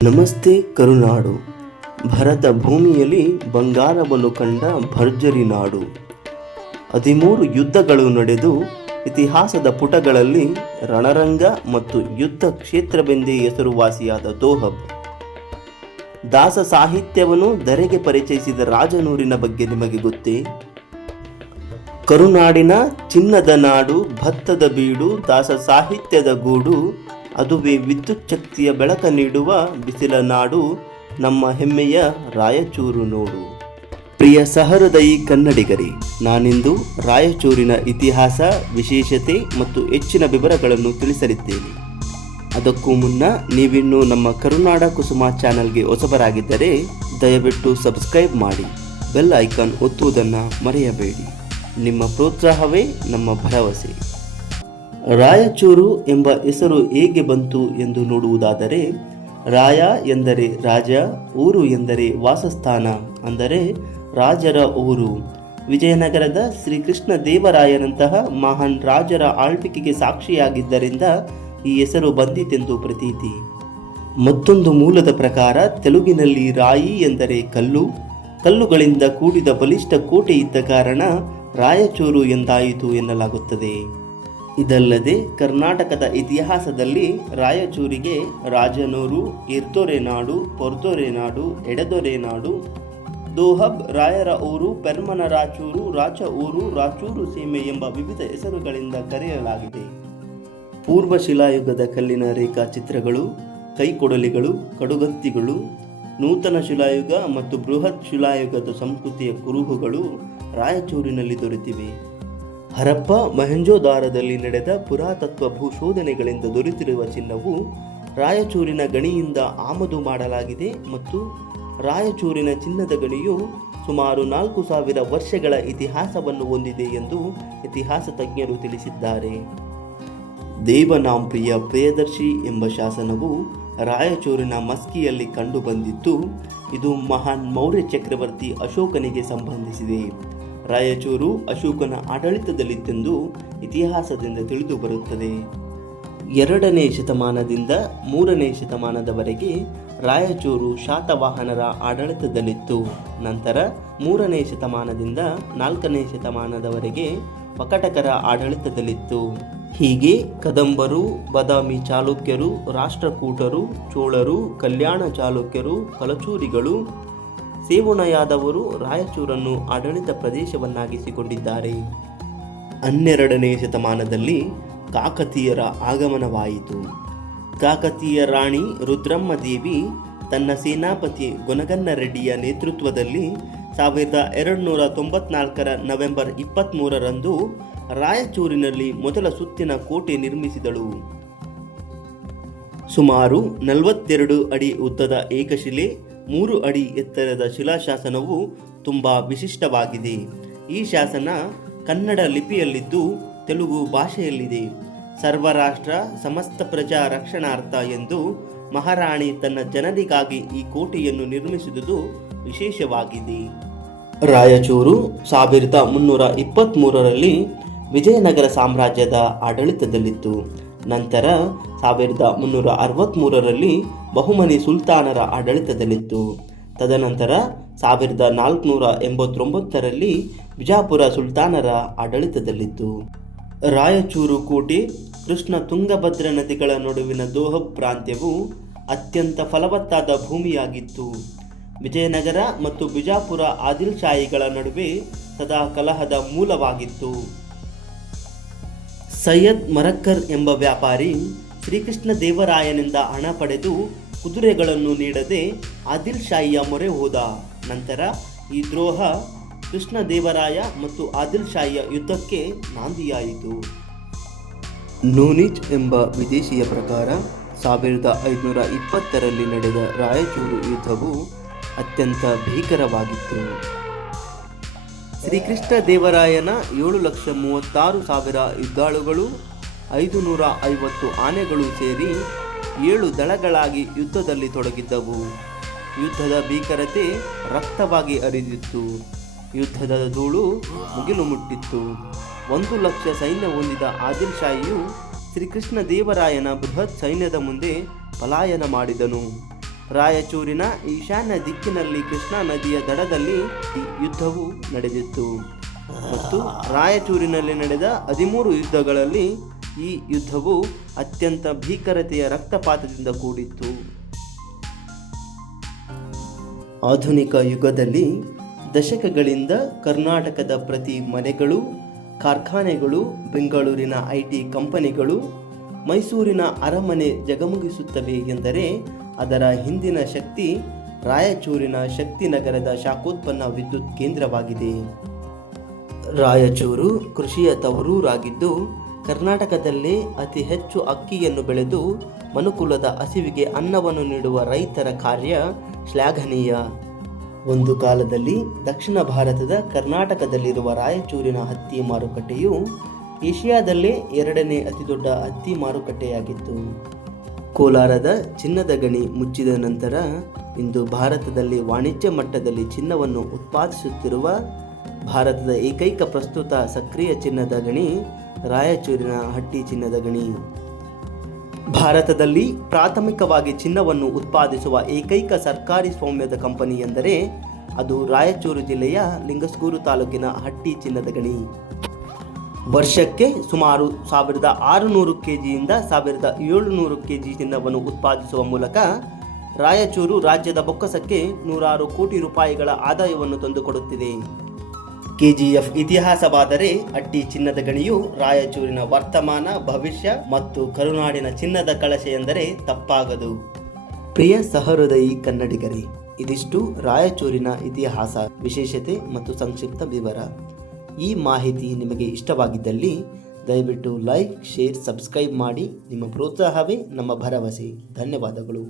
ನಮಸ್ತೆ ಕರುನಾಡು. ಭರತ ಭೂಮಿಯಲ್ಲಿ ಬಂಗಾರವನ್ನು ಕಂಡ ಭರ್ಜರಿ ನಾಡು. 13 ಯುದ್ಧಗಳು ನಡೆದು ಇತಿಹಾಸದ ಪುಟಗಳಲ್ಲಿ ರಣರಂಗ ಮತ್ತು ಯುದ್ಧ ಕ್ಷೇತ್ರವೆಂದೇ ಹೆಸರುವಾಸಿಯಾದ ದೋಹಬ್. ದಾಸ ಸಾಹಿತ್ಯವನ್ನು ಧರೆಗೆ ಪರಿಚಯಿಸಿದ ರಾಜನೂರಿನ ಬಗ್ಗೆ ನಿಮಗೆ ಗೊತ್ತೇ? ಕರುನಾಡಿನ ಚಿನ್ನದ ನಾಡು, ಭತ್ತದ ಬೀಡು, ದಾಸ ಸಾಹಿತ್ಯದ ಗೂಡು, ಅದುವೇ ವಿದ್ಯುತ್ ಶಕ್ತಿಯ ಬೆಳಕ ನೀಡುವ ಬಿಸಿಲ ನಾಡು, ನಮ್ಮ ಹೆಮ್ಮೆಯ ರಾಯಚೂರು ನೋಡು. ಪ್ರಿಯ ಸಹೃದಯಿ ಕನ್ನಡಿಗರೇ, ನಾನಿಂದು ರಾಯಚೂರಿನ ಇತಿಹಾಸ, ವಿಶೇಷತೆ ಮತ್ತು ಹೆಚ್ಚಿನ ವಿವರಗಳನ್ನು ತಿಳಿಸಲಿದ್ದೇನೆ. ಅದಕ್ಕೂ ಮುನ್ನ ನೀವಿನ್ನೂ ನಮ್ಮ ಕರುನಾಡ ಕುಸುಮ ಚಾನಲ್ಗೆ ಹೊಸಬರಾಗಿದ್ದರೆ ದಯವಿಟ್ಟು ಸಬ್ಸ್ಕ್ರೈಬ್ ಮಾಡಿ, ಬೆಲ್ ಐಕಾನ್ ಒತ್ತುವುದನ್ನು ಮರೆಯಬೇಡಿ. ನಿಮ್ಮ ಪ್ರೋತ್ಸಾಹವೇ ನಮ್ಮ ಭರವಸೆ. ರಾಯಚೂರು ಎಂಬ ಹೆಸರು ಹೇಗೆ ಬಂತು ಎಂದು ನೋಡುವುದಾದರೆ, ರಾಯ ಎಂದರೆ ರಾಜ, ಊರು ಎಂದರೆ ವಾಸಸ್ಥಾನ, ಅಂದರೆ ರಾಜರ ಊರು. ವಿಜಯನಗರದ ಶ್ರೀಕೃಷ್ಣ ದೇವರಾಯನಂತಹ ಮಹಾನ್ ರಾಜರ ಆಳ್ವಿಕೆಗೆ ಸಾಕ್ಷಿಯಾಗಿದ್ದರಿಂದ ಈ ಹೆಸರು ಬಂದಿತೆಂದು ಪ್ರತೀತಿ. ಮತ್ತೊಂದು ಮೂಲದ ಪ್ರಕಾರ ತೆಲುಗಿನಲ್ಲಿ ರಾಯಿ ಎಂದರೆ ಕಲ್ಲು, ಕಲ್ಲುಗಳಿಂದ ಕೂಡಿದ ಬಲಿಷ್ಠ ಕೋಟೆ ಇದ್ದ ಕಾರಣ ರಾಯಚೂರು ಎಂದಾಯಿತು ಎನ್ನಲಾಗುತ್ತದೆ. ಇದಲ್ಲದೆ ಕರ್ನಾಟಕದ ಇತಿಹಾಸದಲ್ಲಿ ರಾಯಚೂರಿಗೆ ರಾಜನೂರು, ಇರ್ದೊರೆ ನಾಡು, ಪೊರ್ದೊರೆ ನಾಡು, ಎಡದೊರೆ ನಾಡು, ದೋಹಬ್, ರಾಯರ ಊರು, ಪೆರ್ಮನ ರಾಚೂರು, ರಾಚ ಊರು, ರಾಚೂರು ಸೀಮೆ ಎಂಬ ವಿವಿಧ ಹೆಸರುಗಳಿಂದ ಕರೆಯಲಾಗಿದೆ. ಪೂರ್ವ ಶಿಲಾಯುಗದ ಕಲ್ಲಿನ ರೇಖಾಚಿತ್ರಗಳು, ಕೈಕೊಡಲಿಗಳು, ಕಡುಗತ್ತಿಗಳು, ನೂತನ ಶಿಲಾಯುಗ ಮತ್ತು ಬೃಹತ್ ಶಿಲಾಯುಗದ ಸಂಸ್ಕೃತಿಯ ಕುರುಹುಗಳು ರಾಯಚೂರಿನಲ್ಲಿ ದೊರೆತಿವೆ. ಹರಪ್ಪ ಮೊಹೆಂಜೊದಾರೊದಲ್ಲಿ ನಡೆದ ಪುರಾತತ್ವ ಭೂಶೋಧನೆಗಳಿಂದ ದೊರೆತಿರುವ ಚಿನ್ನವು ರಾಯಚೂರಿನ ಗಣಿಯಿಂದ ಆಮದು ಮಾಡಲಾಗಿದೆ ಮತ್ತು ರಾಯಚೂರಿನ ಚಿನ್ನದ ಗಣಿಯು ಸುಮಾರು 4000 ವರ್ಷಗಳ ಇತಿಹಾಸವನ್ನು ಹೊಂದಿದೆ ಎಂದು ಇತಿಹಾಸ ತಜ್ಞರು ತಿಳಿಸಿದ್ದಾರೆ. ದೇವನಾಂಪ್ರಿಯ ಪ್ರಿಯದರ್ಶಿ ಎಂಬ ಶಾಸನವು ರಾಯಚೂರಿನ ಮಸ್ಕಿಯಲ್ಲಿ ಕಂಡುಬಂದಿದ್ದು, ಇದು ಮಹಾನ್ ಮೌರ್ಯ ಚಕ್ರವರ್ತಿ ಅಶೋಕನಿಗೆ ಸಂಬಂಧಿಸಿದೆ. ರಾಯಚೂರು ಅಶೋಕನ ಆಡಳಿತದಲ್ಲಿತ್ತೆಂದು ಇತಿಹಾಸದಿಂದ ತಿಳಿದು ಬರುತ್ತದೆ. 2ನೇ ಶತಮಾನದಿಂದ 3ನೇ ಶತಮಾನದವರೆಗೆ ರಾಯಚೂರು ಶಾತವಾಹನರ ಆಡಳಿತದಲ್ಲಿತ್ತು. ನಂತರ 3ನೇ ಶತಮಾನದಿಂದ 4ನೇ ಶತಮಾನದವರೆಗೆ ವಕಟಕರ ಆಡಳಿತದಲ್ಲಿತ್ತು. ಹೀಗೆ ಕದಂಬರು, ಬಾದಾಮಿ ಚಾಲುಕ್ಯರು, ರಾಷ್ಟ್ರಕೂಟರು, ಚೋಳರು, ಕಲ್ಯಾಣ ಚಾಲುಕ್ಯರು, ಕಲಚೂರಿಗಳು, ಸೇವುಣಯಾದವರು ರಾಯಚೂರನ್ನು ಆಡಳಿತ ಪ್ರದೇಶವನ್ನಾಗಿಸಿಕೊಂಡಿದ್ದಾರೆ. 12ನೇ ಶತಮಾನದಲ್ಲಿ ಕಾಕತೀಯರ ಆಗಮನವಾಯಿತು. ಕಾಕತೀಯ ರಾಣಿ ರುದ್ರಮ್ಮ ದೇವಿ ತನ್ನ ಸೇನಾಪತಿ ಗೊನಗನ್ನ ರೆಡ್ಡಿಯ ನೇತೃತ್ವದಲ್ಲಿ 1294 ನವೆಂಬರ್ 23ರಂದು ರಾಯಚೂರಿನಲ್ಲಿ ಮೊದಲ ಸುತ್ತಿನ ಕೋಟೆ ನಿರ್ಮಿಸಿದಳು. ಸುಮಾರು 42 ಅಡಿ ಉದ್ದದ ಏಕಶಿಲೆ, 3 ಅಡಿ ಎತ್ತರದ ಶಿಲಾಶಾಸನವು ತುಂಬಾ ವಿಶಿಷ್ಟವಾಗಿದೆ. ಈ ಶಾಸನ ಕನ್ನಡ ಲಿಪಿಯಲ್ಲಿದ್ದು ತೆಲುಗು ಭಾಷೆಯಲ್ಲಿದೆ. ಸರ್ವರಾಷ್ಟ್ರ ಸಮಸ್ತ ಪ್ರಜಾ ರಕ್ಷಣಾರ್ಥ ಎಂದು ಮಹಾರಾಣಿ ತನ್ನ ಜನರಿಗಾಗಿ ಈ ಕೋಟೆಯನ್ನು ನಿರ್ಮಿಸಿದುದು ವಿಶೇಷವಾಗಿದೆ. ರಾಯಚೂರು 1323ರಲ್ಲಿ ವಿಜಯನಗರ ಸಾಮ್ರಾಜ್ಯದ ಆಡಳಿತದಲ್ಲಿತ್ತು. ನಂತರ 1363ರಲ್ಲಿ ಬಹುಮನಿ ಸುಲ್ತಾನರ ಆಡಳಿತದಲ್ಲಿತ್ತು. ತದನಂತರ 1489ರಲ್ಲಿ ಬಿಜಾಪುರ ಸುಲ್ತಾನರ ಆಡಳಿತದಲ್ಲಿತ್ತು. ರಾಯಚೂರು ಕೋಟೆ ಕೃಷ್ಣ ತುಂಗಭದ್ರ ನದಿಗಳ ನಡುವಿನ ದೋಹಬ್ ಪ್ರಾಂತ್ಯವು ಅತ್ಯಂತ ಫಲವತ್ತಾದ ಭೂಮಿಯಾಗಿತ್ತು. ವಿಜಯನಗರ ಮತ್ತು ಬಿಜಾಪುರ ಆದಿಲ್ಶಾಹಿಗಳ ನಡುವೆ ಸದಾ ಕಲಹದ ಮೂಲವಾಗಿತ್ತು. ಸೈಯದ್ ಮರಕ್ಕರ್ ಎಂಬ ವ್ಯಾಪಾರಿ ಶ್ರೀಕೃಷ್ಣ ದೇವರಾಯನಿಂದ ಹಣ ಪಡೆದು ಕುದುರೆಗಳನ್ನು ನೀಡದೆ ಆದಿಲ್ಶಾಹಿಯ ಮೊರೆ ಹೋದ. ನಂತರ ಈ ದ್ರೋಹ ಕೃಷ್ಣದೇವರಾಯ ಮತ್ತು ಆದಿಲ್ಶಾಹಿಯ ಯುದ್ಧಕ್ಕೆ ನಾಂದಿಯಾಯಿತು. ನೂನಿಜ್ ಎಂಬ ವಿದೇಶಿಯ ಪ್ರಕಾರ 1520ರಲ್ಲಿ ನಡೆದ ರಾಯಚೂರು ಯುದ್ಧವು ಅತ್ಯಂತ ಭೀಕರವಾಗಿತ್ತು. ಶ್ರೀಕೃಷ್ಣ ದೇವರಾಯನ 7,36,000 ಯುದ್ಧಾಳುಗಳು, 550 ಆನೆಗಳು ಸೇರಿ 7 ದಳಗಳಾಗಿ ಯುದ್ಧದಲ್ಲಿ ತೊಡಗಿದ್ದವು. ಯುದ್ಧದ ಭೀಕರತೆ ರಕ್ತವಾಗಿ ಹರಿದಿತ್ತು. ಯುದ್ಧದ ಧೂಳು ಮುಗಿಲು ಮುಟ್ಟಿತ್ತು. 1,00,000 ಸೈನ್ಯ ಹೊಂದಿದ ಆದಿಲ್ಶಾಹಿಯು ಶ್ರೀಕೃಷ್ಣ ದೇವರಾಯನ ಬೃಹತ್ ಸೈನ್ಯದ ಮುಂದೆ ಪಲಾಯನ ಮಾಡಿದನು. ರಾಯಚೂರಿನ ಈಶಾನ್ಯ ದಿಕ್ಕಿನಲ್ಲಿ ಕೃಷ್ಣಾ ನದಿಯ ದಡದಲ್ಲಿ ಈ ಯುದ್ಧವು ನಡೆದಿತ್ತು ಮತ್ತು ರಾಯಚೂರಿನಲ್ಲಿ ನಡೆದ 13 ಯುದ್ಧಗಳಲ್ಲಿ ಈ ಯುದ್ಧವು ಅತ್ಯಂತ ಭೀಕರತೆಯ ರಕ್ತಪಾತದಿಂದ ಕೂಡಿತ್ತು. ಆಧುನಿಕ ಯುಗದಲ್ಲಿ ದಶಕಗಳಿಂದ ಕರ್ನಾಟಕದ ಪ್ರತಿ ಮನೆಗಳು, ಕಾರ್ಖಾನೆಗಳು, ಬೆಂಗಳೂರಿನ IT ಕಂಪನಿಗಳು, ಮೈಸೂರಿನ ಅರಮನೆ ಜಗಮಗಿಸುತ್ತವೆ ಎಂದರೆ ಅದರ ಹಿಂದಿನ ಶಕ್ತಿ ರಾಯಚೂರಿನ ಶಕ್ತಿನಗರದ ಶಾಖೋತ್ಪನ್ನ ವಿದ್ಯುತ್ ಕೇಂದ್ರವಾಗಿದೆ. ರಾಯಚೂರು ಕೃಷಿಯ ತವರೂರಾಗಿದ್ದು ಕರ್ನಾಟಕದಲ್ಲೇ ಅತಿ ಹೆಚ್ಚು ಅಕ್ಕಿಯನ್ನು ಬೆಳೆದು ಮನುಕುಲದ ಹಸಿವಿಗೆ ಅನ್ನವನ್ನು ನೀಡುವ ರೈತರ ಕಾರ್ಯ ಶ್ಲಾಘನೀಯ. ಒಂದು ಕಾಲದಲ್ಲಿ ದಕ್ಷಿಣ ಭಾರತದ ಕರ್ನಾಟಕದಲ್ಲಿರುವ ರಾಯಚೂರಿನ ಹತ್ತಿ ಮಾರುಕಟ್ಟೆಯು ಏಷ್ಯಾದಲ್ಲೇ 2ನೇ ಅತಿದೊಡ್ಡ ಹತ್ತಿ ಮಾರುಕಟ್ಟೆಯಾಗಿತ್ತು. ಕೋಲಾರದ ಚಿನ್ನದ ಗಣಿ ಮುಚ್ಚಿದ ನಂತರ ಇಂದು ಭಾರತದಲ್ಲಿ ವಾಣಿಜ್ಯ ಮಟ್ಟದಲ್ಲಿ ಚಿನ್ನವನ್ನು ಉತ್ಪಾದಿಸುತ್ತಿರುವ ಭಾರತದ ಏಕೈಕ ಪ್ರಸ್ತುತ ಸಕ್ರಿಯ ಚಿನ್ನದ ಗಣಿ ರಾಯಚೂರಿನ ಹಟ್ಟಿ ಚಿನ್ನದ ಗಣಿ. ಭಾರತದಲ್ಲಿ ಪ್ರಾಥಮಿಕವಾಗಿ ಚಿನ್ನವನ್ನು ಉತ್ಪಾದಿಸುವ ಏಕೈಕ ಸರ್ಕಾರಿ ಸ್ವಾಮ್ಯದ ಕಂಪನಿ ಎಂದರೆ ಅದು ರಾಯಚೂರು ಜಿಲ್ಲೆಯ ಲಿಂಗಸ್ಗೂರು ತಾಲೂಕಿನ ಹಟ್ಟಿ ಚಿನ್ನದ ಗಣಿ. ವರ್ಷಕ್ಕೆ ಸುಮಾರು 1600 ಕೆಜಿಯಿಂದ 1700 ಕೆಜಿ ಚಿನ್ನವನ್ನು ಉತ್ಪಾದಿಸುವ ಮೂಲಕ ರಾಯಚೂರು ರಾಜ್ಯದ ಬೊಕ್ಕಸಕ್ಕೆ ನೂರಾರು ಕೋಟಿ ರೂಪಾಯಿಗಳ ಆದಾಯವನ್ನು ತಂದುಕೊಡುತ್ತಿದೆ. KGF ಇತಿಹಾಸವಾದರೆ ಹಟ್ಟಿ ಚಿನ್ನದ ಗಣಿಯು ರಾಯಚೂರಿನ ವರ್ತಮಾನ, ಭವಿಷ್ಯ ಮತ್ತು ಕರುನಾಡಿನ ಚಿನ್ನದ ಕಳಶೆ ಎಂದರೆ ತಪ್ಪಾಗದು. ಪ್ರಿಯ ಸಹೃದಯಿ ಕನ್ನಡಿಗರೇ, ಇದಿಷ್ಟು ರಾಯಚೂರಿನ ಇತಿಹಾಸ, ವಿಶೇಷತೆ ಮತ್ತು ಸಂಕ್ಷಿಪ್ತ ವಿವರ. ಈ ಮಾಹಿತಿ ನಿಮಗೆ ಇಷ್ಟವಾಗಿದ್ದಲ್ಲಿ ದಯವಿಟ್ಟು ಲೈಕ್, ಶೇರ್, ಸಬ್ಸ್ಕ್ರೈಬ್ ಮಾಡಿ. ನಿಮ್ಮ ಪ್ರೋತ್ಸಾಹವೇ ನಮ್ಮ ಭರವಸೆ. ಧನ್ಯವಾದಗಳು.